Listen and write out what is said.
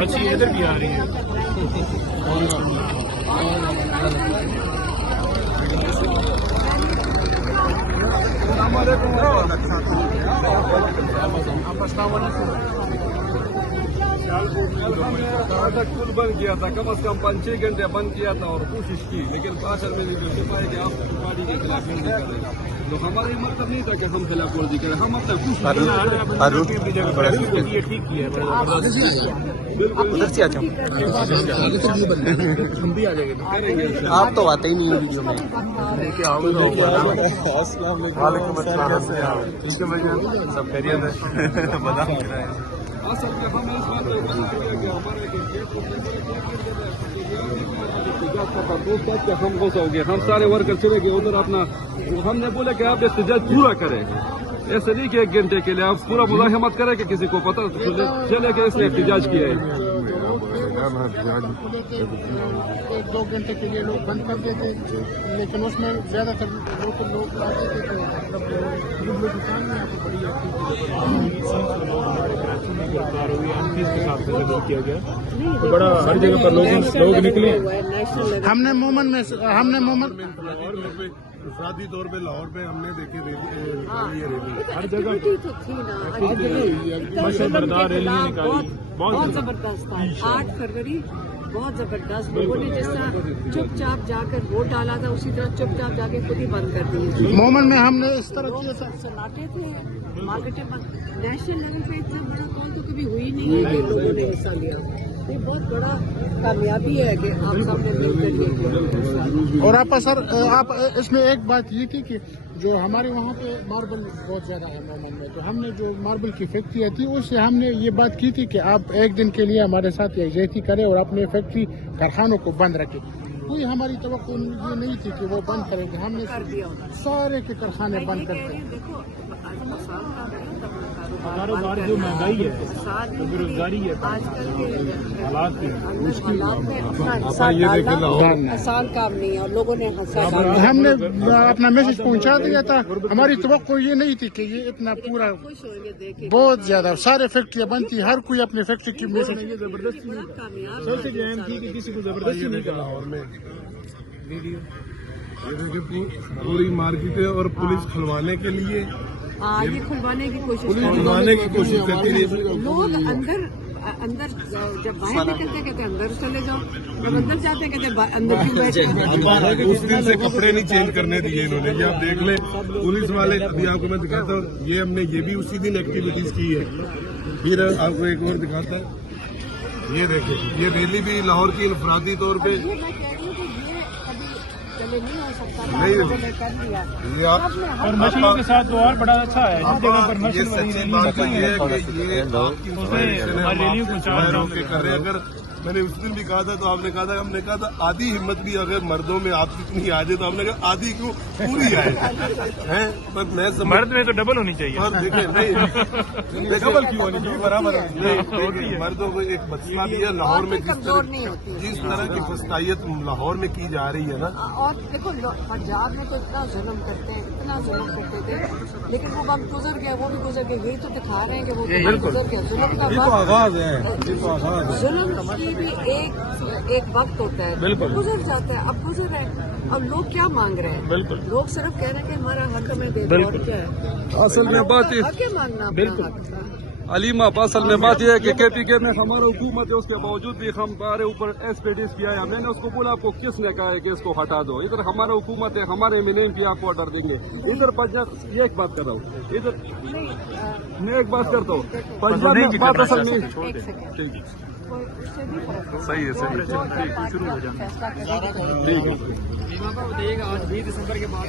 اچھی ادھر بھی آ رہی ہے. پل بند کیا تھا, کم از کم 5-6 گھنٹے بند کیا تھا اور کوشش کی, لیکن آخر میں پائے کہ آپ پارٹی کے خلاف نہیں کر رہے. تو ہمارا یہ مطلب نہیں تھا کہ ہم خلاف ورزی کریں, ہم اپنا کوشش ٹھیک کیا ہے. ہم بھی آ جائیں گے. آپ تو آتے ہی نہیں ہو ویڈیو میں. وعلیکم السلام. سب خیریت ہے؟ اصل میں ہم اس بات پر کہ ہم غصہ ہو گئے, ہم سارے ورکر چلے گئے ادھر اپنا. ہم نے بولا کہ آپ احتجاج پورا کریں, ایسے نہیں کہ 1 گھنٹے کے لیے آپ پورا مزاحمت کریں کہ کسی کو پتہ چلے کہ اس نے احتجاج کیا ہے. 1-2 گھنٹے کے لیے لوگ بند کر دیتے, لیکن اس میں زیادہ تر لوگ آتے تھے کہ بڑا ہر جگہ پر لوگ نکلے. ہم نے مومن افرادی طور پہ لاہور پہ ہم نے دیکھے ہر جگہ بردار ریلیاں نکالی, بہت زبردست تھا. 8 فروری بہت زبردست. لوگوں نے جس طرح چپ چاپ جا کر ووٹ ڈالا تھا اسی طرح چپ چاپ جا کے خود ہی بند کر دیے. مومن میں ہم نے اس طرح کیا تھا, سناٹے تھے, مارکیٹیں بند. نیشنل لیول پہ اتنا بڑا کون تو کبھی ہوئی نہیں ہے کہ لوگوں نے حصہ لیا. یہ بہت بڑا کامیابی ہے کہ آپ سب نے مل کر یہ کیا. اور آپ سر آپ اس میں ایک بات یہ تھی کہ جو ہمارے وہاں پہ ماربل بہت زیادہ ہے مومن میں, تو ہم نے جو ماربل کی فیکٹری تھی اس سے ہم نے یہ بات کی تھی کہ آپ 1 دن کے لیے ہمارے ساتھ یکجہتی کریں اور اپنے فیکٹری کارخانوں کو بند رکھیں. کوئی ہماری توقع یہ نہیں تھی کہ وہ بند کریں گے. ہم نے سارے کے کارخانے بند کر دیے. کاروبار جو مہنگائی ہے, بے روزگاری ہے, حالات کی آسان کام نہیں ہے اور لوگوں نے ہم نے اپنا میسج پہنچا دیا تھا. ہماری توقع یہ نہیں تھی کہ یہ اتنا پورا بہت زیادہ سارے فیکٹریاں بند تھی, ہر کوئی اپنی فیکٹری کی میسج. زبردستی اہم تھی کہ کسی کو زبردستی نہیں کرنا. لاہور میں پوری مارکیٹیں اور پولیس کھلوانے کے لیے یہ کھلوانے کی کوشش کرتی ہے. لوگ اندر جب باہر نکلتے کہتے اندر چلے جاؤ, جب اندر جاتے کہتے اندر کیوں بیٹھے. اس دن سے کپڑے نہیں چینج کرنے دیے انہوں نے. یہ آپ دیکھ لیں پولیس والے, ابھی آپ کو میں دکھاتا ہوں, یہ ہم نے یہ بھی اسی دن ایکٹیویٹیز کی ہے. پھر آپ کو ایک اور دکھاتا ہے, یہ دیکھیں یہ ریلی بھی لاہور کی انفرادی طور پہ اور مچھلیوں کے ساتھ تو اور بڑا اچھا ہے. جس جگہ پر یہ سچی بات یہ ہے کہ یہ ریلیوں کو کر رہے ہیں. اگر میں نے اس دن بھی کہا تھا تو آپ نے کہا تھا, ہم نے کہا تھا آدھی ہمت بھی اگر مردوں میں آپ کتنی آ جائے تو ہم نے کہا آدھی کیوں پوری آئے. مرد میں تو ڈبل ہونی چاہیے. دیکھیں نہیں ڈبل کیوں ہونی چاہیے, برابر مردوں کو ایک مسئلہ بھی ہے لاہور میں. جس طرح کی فسطائیت لاہور میں کی جا رہی ہے نا. اور دیکھو پنجاب میں تو اتنا ظلم کرتے ہیں, اتنا ظلم کرتے تھے, لیکن وہ وقت گزر گیا, وہ بھی گزر گیا. یہی تو دکھا رہے ہیں کہ وہ گزر گیا. ظلم کا ظلم کی بھی ایک وقت ہوتا ہے, گزر جاتا ہے. اب گزر ہے, اب لوگ کیا مانگ رہے ہیں. لوگ صرف کہہ رہے ہیں کہ ہمارا حق ہمیں دے دو, اور کیا ہے اصل میں بات حق ہے مانگنا اپنا حق. علیمہ اصل میں بات یہ ہے کہ کے پی کے میں ہمارا حکومت ہے, اس کے باوجود بھی ہمارے اوپر ایکسپیڈیس کیا ہے. میں نے اس کو بولا آپ کو کس نے کہا ہے کہ اس کو ہٹا دو. ادھر ہمارا حکومت ہے, ہمارے ملین بھی آپ کو آرڈر دیں گے. ادھر پنجاب یہ ایک بات کر رہا ہوں, ادھر میں ایک بات کرتا ہوں, پنجاب میں بات اصل میں صحیح ہے, صحیح ہے. شروع ہو جانا ٹھیک ہے. آج 20 دسمبر کے بعد